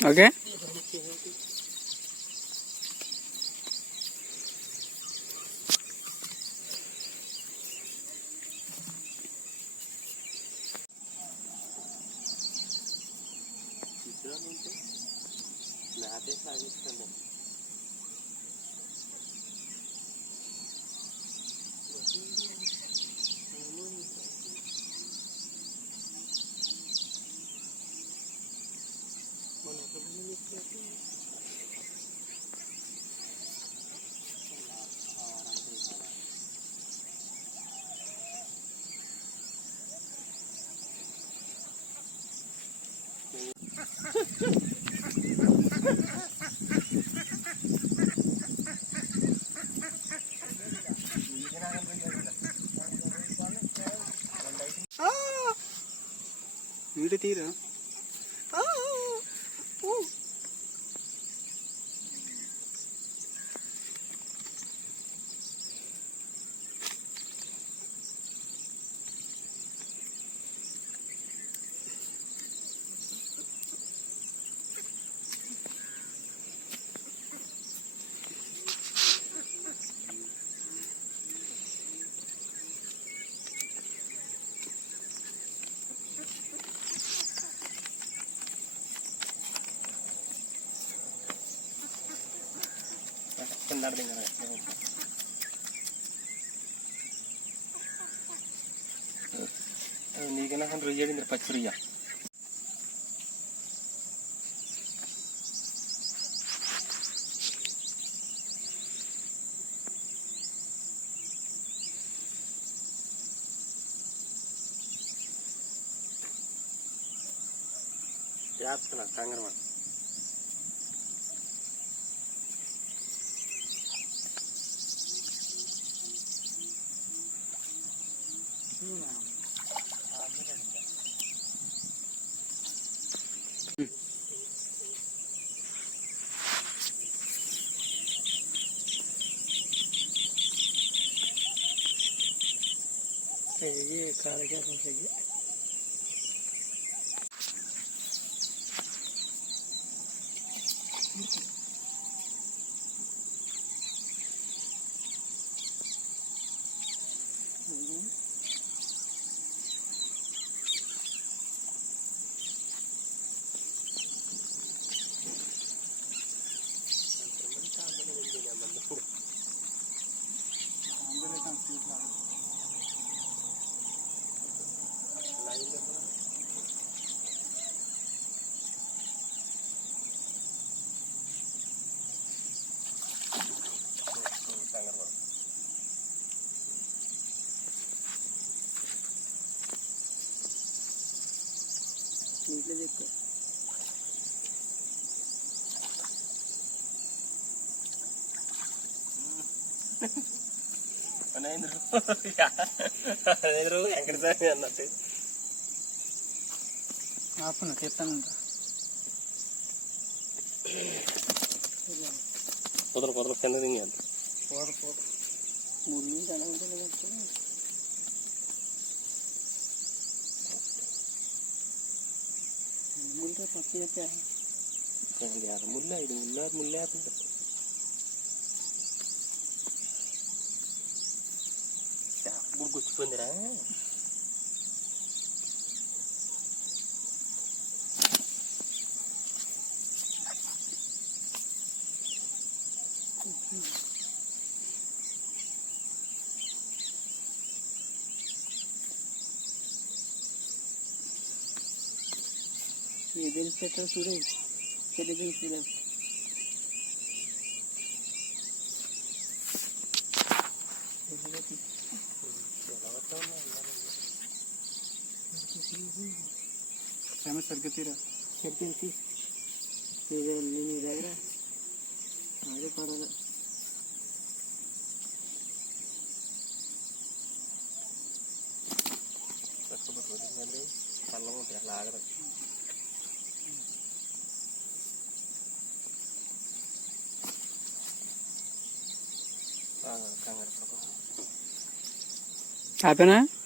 okay వీడు తీరా నీకన్నా రుయ్యడింది పచ్చి రుయ్య చేస్తున్నా కంగరమా ये काले क्या समझेगी నీళ్ళు ఎక్కువ వెంకటస్వామి అన్నట్టు ఆపున చెప్తాను కుదరు కుదరు కింద దింగాలి ముళ్ళు ఎలా ఉంటుంది मुल्ला पत्ती क्या है यार मुल्ला इधर मुल्ला मुल्ला तो क्या बुड़ कुछ बंद रहा है ये दिल से तो सूरज चले गई सूरज हमें सरगतीरा सरगती ये नहीं रह रहा आगे पड़ा सबको बता देंगे kalau udah lager apa na